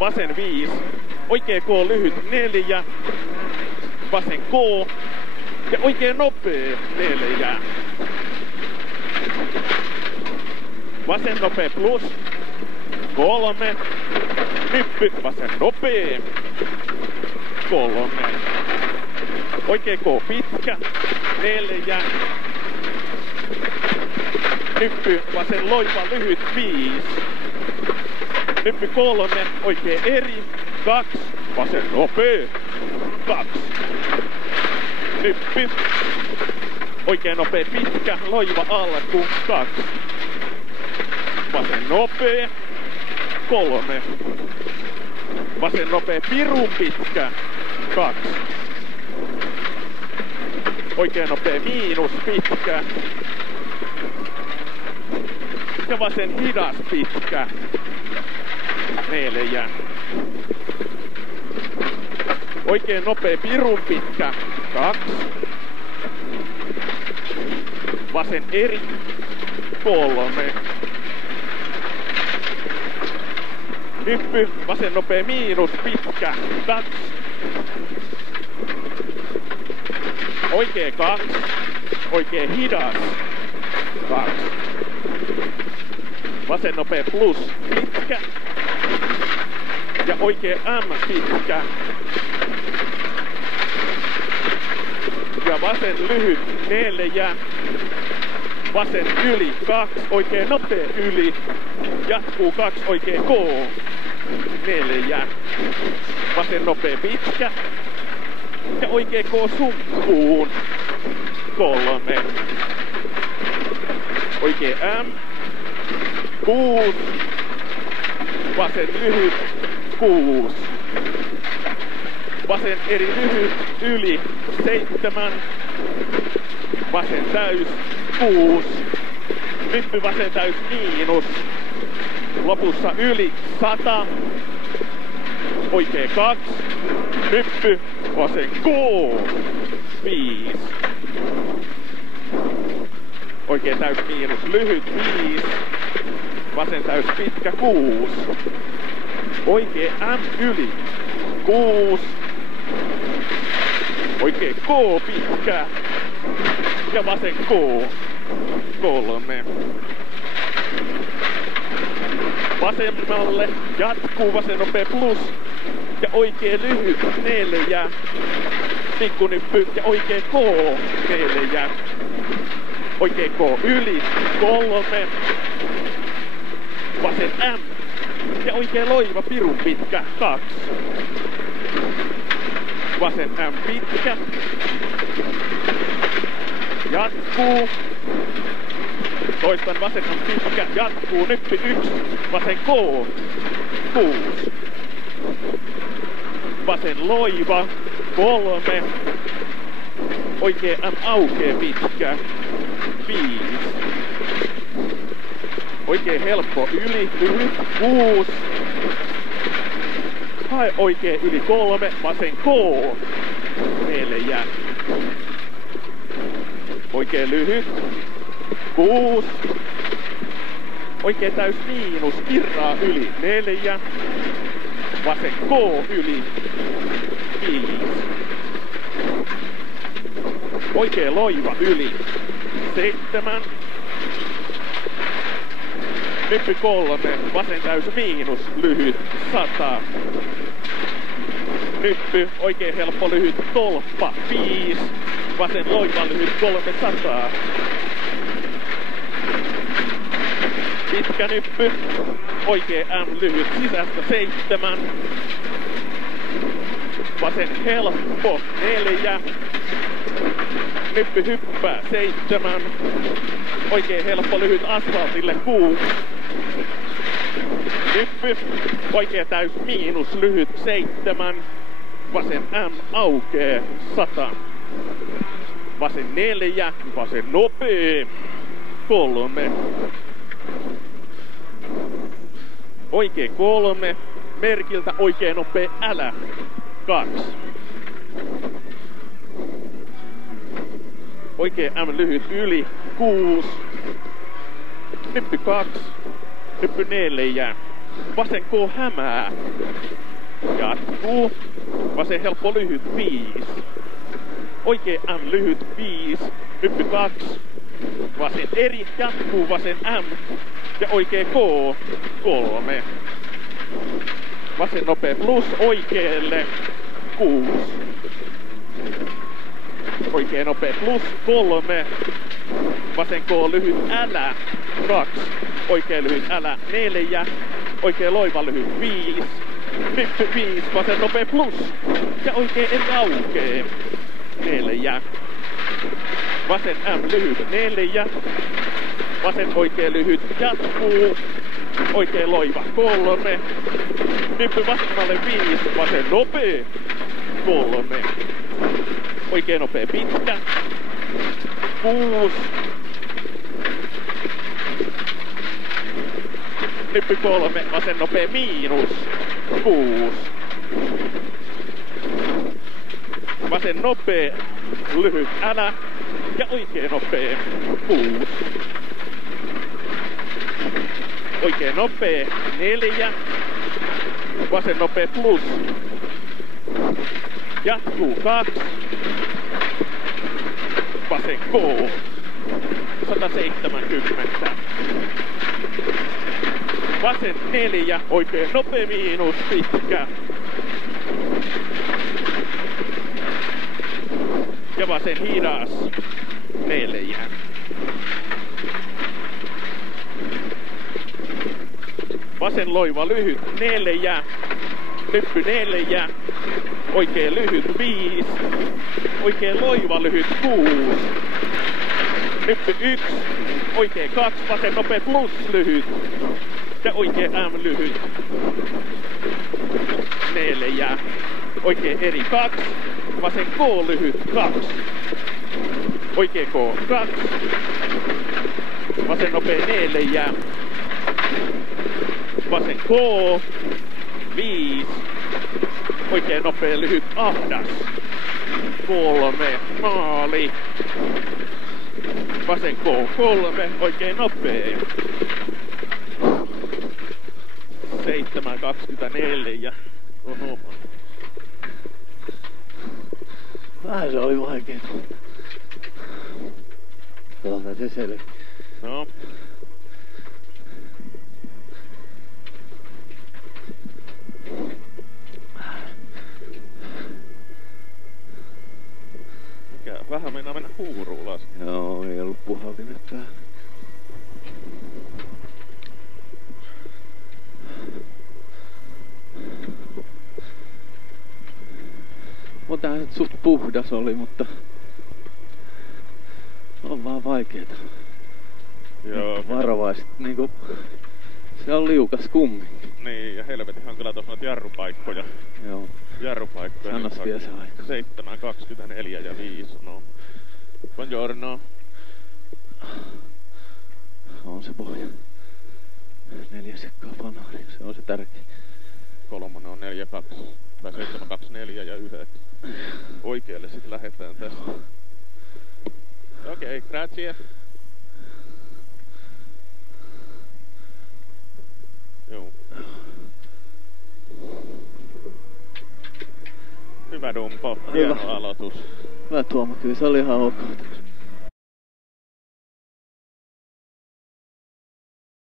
vasen 5, oikea K lyhyt 4, vasen K ja oikea nopea 4. Vasen nopea plus 3, nyppy vasen nopea 3, oikea K pitkä 4, nyppy vasen loiva lyhyt 5, nyppy 3, oikea eri 2, vasen nopea 2, nyppy oikea nopea pitkä loiva alku 2, vasen nopea 3, vasen nopea pirun pitkä 2, oikea nopea miinus pitkä ja vasen hidas pitkä 4, oikea nopea pirun pitkä 2, vasen eri 3, nyppy vasen nopea miinus pitkä 2, oikea 2, oikea hidas 2, vasen nopea plus pitkä ja oikea M pitkä ja vasen lyhyt 4, vasen yli 2, oikea nopea yli, jatkuu 2, oikea K 4, vasen nopea pitkä ja oikea K sumppuun 3, oikea M 6, vasen lyhyt 6, vasen eri lyhyt yli 7, vasen täys 6, nyppy vasen täys miinus, lopussa yli 100, oikea 2, nyppy vasen K 5, oikea täys miinus lyhyt 5, vasen täys pitkä 6, oikea M yli 6, oikea K pitkä ja vasen K 3. Vasemmalle jatkuu vasen nopea plus ja oikea lyhyt 4, pikkunyppy ja oikea K 4, oikea K yli 3, vasen M ja oikea loiva pirun pitkä 2, vasen M pitkä, jatkuu, toistan vasen M pitkä, jatkuu, nyppy 1, vasen K 6, vasen loiva 3, oikea M aukee pitkä 5, oikea helppo yli lyhyt 6, hae oikea yli 3, vasen K 4, oikea lyhyt 6, oikea täys miinus irraa yli 4, vasen K yli 5, oikea loiva yli 7, nyppy 3, vasen täys miinus lyhyt 100, nyppy oikea helppo lyhyt tolppa 5, vasen loiva lyhyt 300, pitkä nyppy, oikea M lyhyt sisästä 7, vasen helppo 4, nyppy hyppää 7, oikea helppo lyhyt asfaltille 6, nyppy, oikea täys miinus lyhyt 7, vasen M aukee 100, vasen 4, vasen nopee 3, oikea 3, merkiltä oikea nopea älä 2, oikea M lyhyt yli 6, nyppy 2, nyppy 4, Vasen K hämää. Jatkuu. Vasen helppo lyhyt 5. Oikee M lyhyt 5. Hyppy 2. Vasen eri jatkuu vasen M. Ja oikee K 3. Vasen nopea plus oikeelle 6. Oikee nopea plus 3. Vasen K lyhyt älä 2. Oikee lyhyt älä 4. Oikee loiva lyhyt 5. Hyppy 5. Vasen nopea plus. Ja oikee eri aukee 4. Vasen M lyhyt 4. Vasen oikee lyhyt jatkuu. Oikee loiva 3. Hyppy vasemmalle 5. Vasen nopea 3. Oikee nopea pitkä 6. Hyppy 3. Vasen nopea miinus 6. Vasen nopea lyhyt älä. Ja oikee nopea 6. Oikee nopea 4. Vasen nopea plus. Jatkuu 2. Vasen K 170. Vasen 4. Oikee nopea miinus pitkä. Ja vasen hidas 4. Vasen loiva lyhyt 4. Hyppy 4. Oikee lyhyt 5. Oikee loiva lyhyt 6. Hyppy 1. Oikee 2. Vasen nopea plus lyhyt. Ja oikee M lyhyt 4. Oikee eri 2. Vasen K lyhyt 2. Oikee K 2. Vasen nopea 4. Vasen K 5. Oikee nopea lyhyt ahdas 3. Maali. Vasen K 3. Oikee nopea 7.24 on oma. Vähän se oli vaikeeta. Tuolta se selvi. No. Mikä? Vähän meinaa mennä huuruun las. Joo, ei ollut puhaltimet päällä. Mutta se suht puhdas oli, mutta on vaan vaikeeta. Joo. Varovaiset, niinku se on liukas kumminkin. Niin, ja helvetin hankala tuossa noita jarrupaikkoja. Joo. Jarrupaikkoja. Annas vielä se aika. 7.24 ja 5 no. Buongiorno. On se pohja. 4 sekkaa fanaria, se on se tärkeä. Kolmonen on 4.2. Tai 7.24 ja 9. Oikealle sit lähetään tästä. Okei, grazie. Joo. Hyvä dumpo, hieno aloitus. Hyvä Tuomo, kyllä se oli ihan ok.